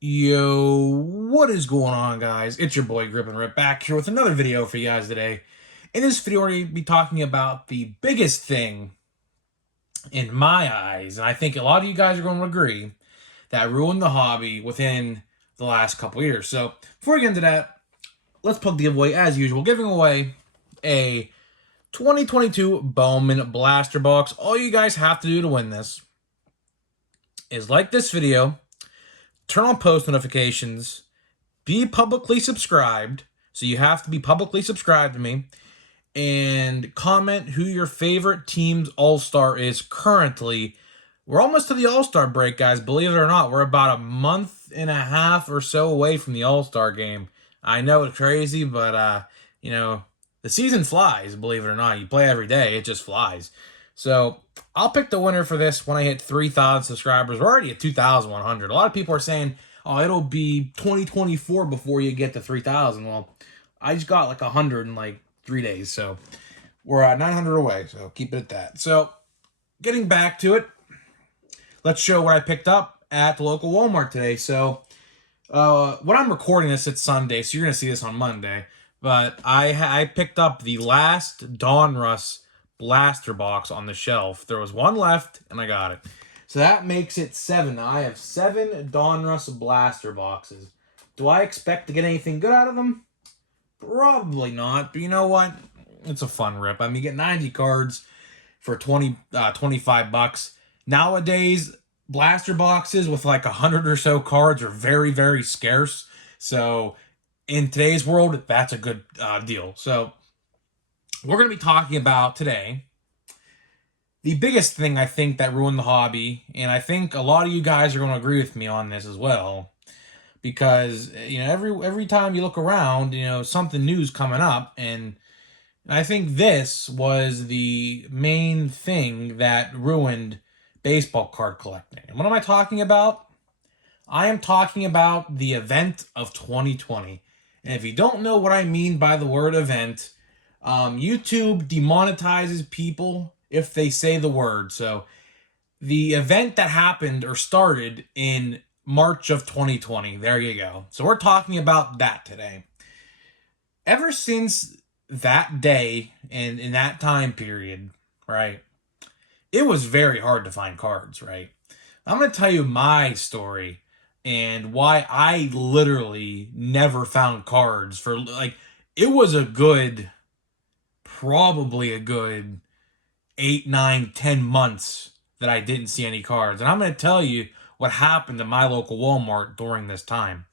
Yo, what is going on, guys? It's your boy Grip and Rip back here with another video for you guys today. In this video, we're going to be talking about the biggest thing in my eyes, and I think a lot of you guys are going to agree, that ruined the hobby within the last couple years. So, before we get into that, let's plug the giveaway as usual. Giving away a 2022 Bowman Blaster Box. All you guys have to do to win this is like this video, turn on post notifications, be publicly subscribed. So you have to be publicly subscribed to me. And comment who your favorite team's all-star is currently. We're almost to the all-star break, guys. Believe it or not, we're about a month and a half or so away from the all-star game. I know it's crazy, but, the season flies, believe it or not. You play every day, it just flies. So I'll pick the winner for this when I hit 3,000 subscribers. We're already at 2,100. A lot of people are saying, oh, it'll be 2024 before you get to 3,000. Well, I just got like 100 in like 3 days. So we're at 900 away. So keep it at that. So getting back to it, let's show what I picked up at the local Walmart today. So when I'm recording this, it's Sunday. So you're going to see this on Monday. But I picked up the last Donruss Blaster box on the shelf. There was one left, and I got it. So that makes it 7. Now I have 7 Donruss Blaster boxes. Do I expect to get anything good out of them? Probably not. But you know what? It's a fun rip. I mean, you get 90 cards for 25 bucks. Nowadays, blaster boxes with like 100 or so cards are very, very scarce. So in today's world, that's a good deal. So we're going to be talking about today the biggest thing I think that ruined the hobby, and I think a lot of you guys are going to agree with me on this as well, because every time you look around, something new's coming up, and I think this was the main thing that ruined baseball card collecting. And what am I talking about? I am talking about the event of 2020. And if you don't know what I mean by the word event, YouTube demonetizes people if they say the word. So the event that happened or started in March of 2020, there you go. So we're talking about that today. Ever since that day and in that time period, right, it was very hard to find cards, right? I'm going to tell you my story and why I literally never found cards for, like, it was probably a good 8, 9, 10 months that I didn't see any cards. And I'm going to tell you what happened to my local Walmart during this time.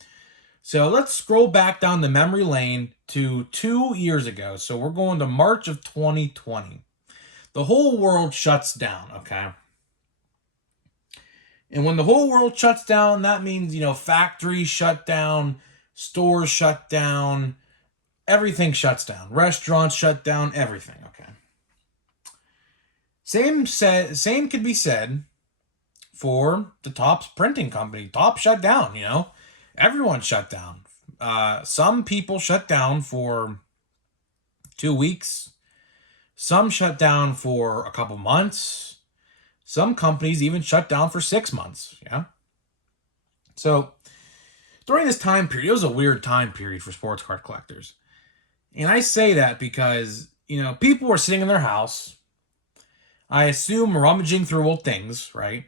So let's scroll back down the memory lane to 2 years ago. So we're going to March of 2020. The whole world shuts down, okay? And when the whole world shuts down, that means, factories shut down, stores shut down, everything shuts down. Restaurants shut down, everything, okay? Same could be said for the Topps printing company. Topps shut down, Everyone shut down. Some people shut down for 2 weeks. Some shut down for a couple months. Some companies even shut down for 6 months, yeah? So, during this time period, it was a weird time period for sports card collectors. And I say that because, people were sitting in their house, I assume rummaging through old things, right?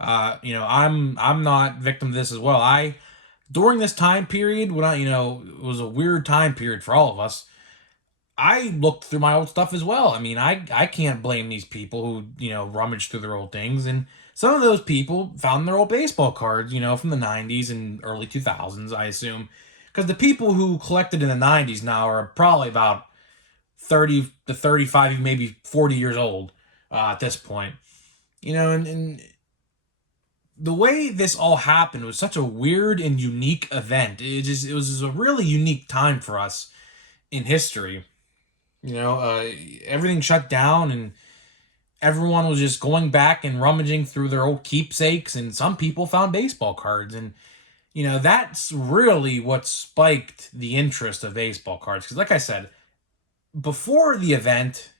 I'm not victim to this as well. During this time period, when it was a weird time period for all of us, I looked through my old stuff as well. I mean, I can't blame these people who, rummage through their old things. And some of those people found their old baseball cards, from the 90s and early 2000s, I assume. Because the people who collected in the 90s now are probably about 30 to 35, maybe 40 years old at this point. And the way this all happened was such a weird and unique event. It was a really unique time for us in history. Everything shut down and everyone was just going back and rummaging through their old keepsakes, and some people found baseball cards. And, that's really what spiked the interest of baseball cards. Because, like I said, before the event,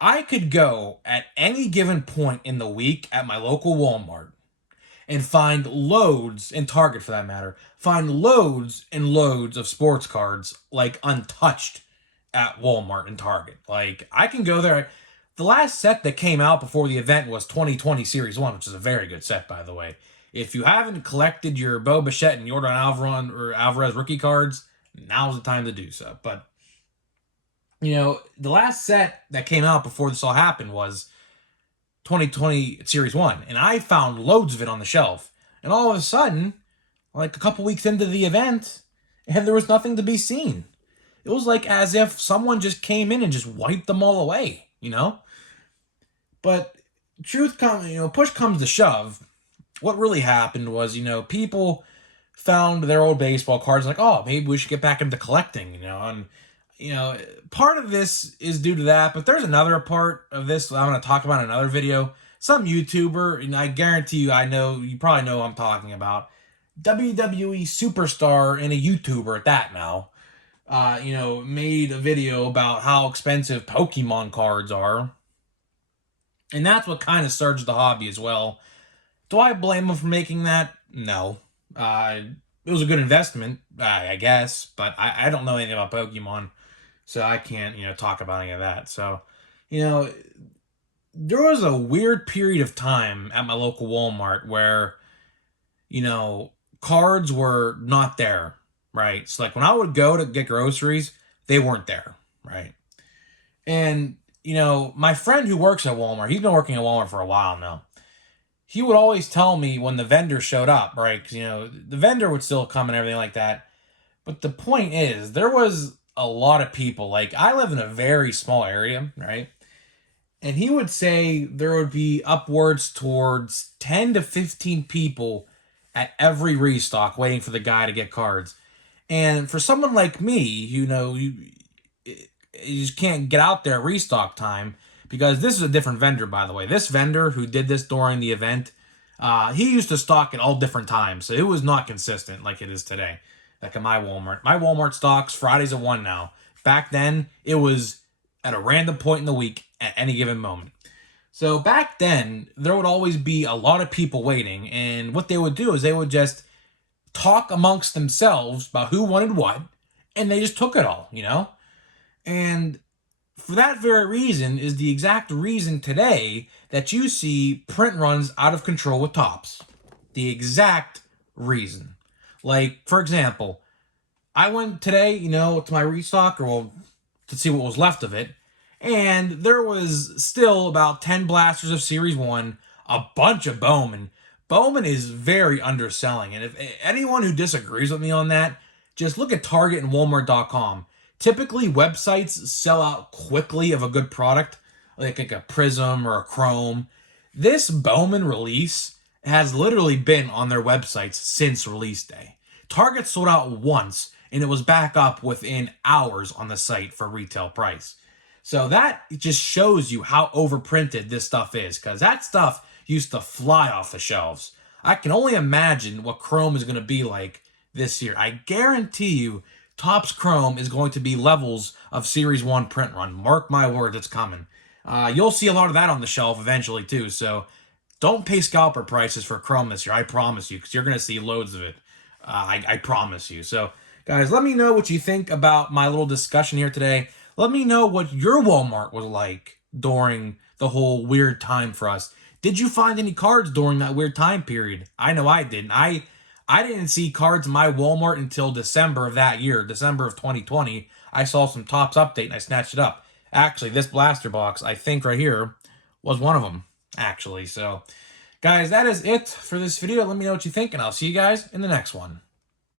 I could go at any given point in the week at my local Walmart and find loads, in Target for that matter, find loads and loads of sports cards like untouched at Walmart and Target. Like, I can go there. The last set that came out before the event was 2020 Series 1, which is a very good set, by the way. If you haven't collected your Bo Bichette and Jordan Alvarez rookie cards, now's the time to do so. But, the last set that came out before this all happened was 2020 Series 1, and I found loads of it on the shelf. And all of a sudden, like a couple weeks into the event, and there was nothing to be seen. It was like as if someone just came in and just wiped them all away, But push comes to shove. What really happened was, people found their old baseball cards like, oh, maybe we should get back into collecting, and part of this is due to that, but there's another part of this that I'm going to talk about in another video. Some YouTuber, and I guarantee you probably know who I'm talking about, WWE superstar and a YouTuber at that now, made a video about how expensive Pokemon cards are. And that's what kind of surged the hobby as well. Do I blame him for making that? No. It was a good investment, I guess, but I don't know anything about Pokemon. So I can't, talk about any of that. So, there was a weird period of time at my local Walmart where, cards were not there, right? So, like, when I would go to get groceries, they weren't there, right? And, my friend who works at Walmart, he's been working at Walmart for a while now. He would always tell me when the vendor showed up, right? Because, the vendor would still come and everything like that. But the point is, there was a lot of people. Like, I live in a very small area, right? And he would say there would be upwards towards 10 to 15 people at every restock waiting for the guy to get cards. And for someone like me, you just can't get out there at restock time, because this is a different vendor, by the way. This vendor who did this during the event, he used to stock at all different times. So it was not consistent like it is today. Like at my Walmart. My Walmart stocks Fridays at 1 now. Back then, it was at a random point in the week at any given moment. So back then, there would always be a lot of people waiting. And what they would do is they would just talk amongst themselves about who wanted what. And they just took it all, And for that very reason is the exact reason today that you see print runs out of control with Topps. The exact reason. Like, for example, I went today, to my restock, to see what was left of it, and there was still about 10 blasters of Series 1, a bunch of Bowman. Bowman is very underselling, and if anyone who disagrees with me on that, just look at Target and Walmart.com. Typically, websites sell out quickly of a good product, like a Prism or a Chrome. This Bowman release has literally been on their websites since release day. Target sold out once, and it was back up within hours on the site for retail price. So that just shows you how overprinted this stuff is, because that stuff used to fly off the shelves. I can only imagine what Chrome is going to be like this year. I guarantee you Topps Chrome is going to be levels of Series 1 print run. Mark my words, it's coming. You'll see a lot of that on the shelf eventually, too. So don't pay scalper prices for Chrome this year. I promise you, because you're going to see loads of it. I promise you. So, guys, let me know what you think about my little discussion here today. Let me know what your Walmart was like during the whole weird time for us. Did you find any cards during that weird time period? I know I didn't. I didn't see cards in my Walmart until December of that year, December of 2020. I saw some Topps update and I snatched it up. Actually, this blaster box, I think right here, was one of them, actually. So, guys, that is it for this video. Let me know what you think, and I'll see you guys in the next one.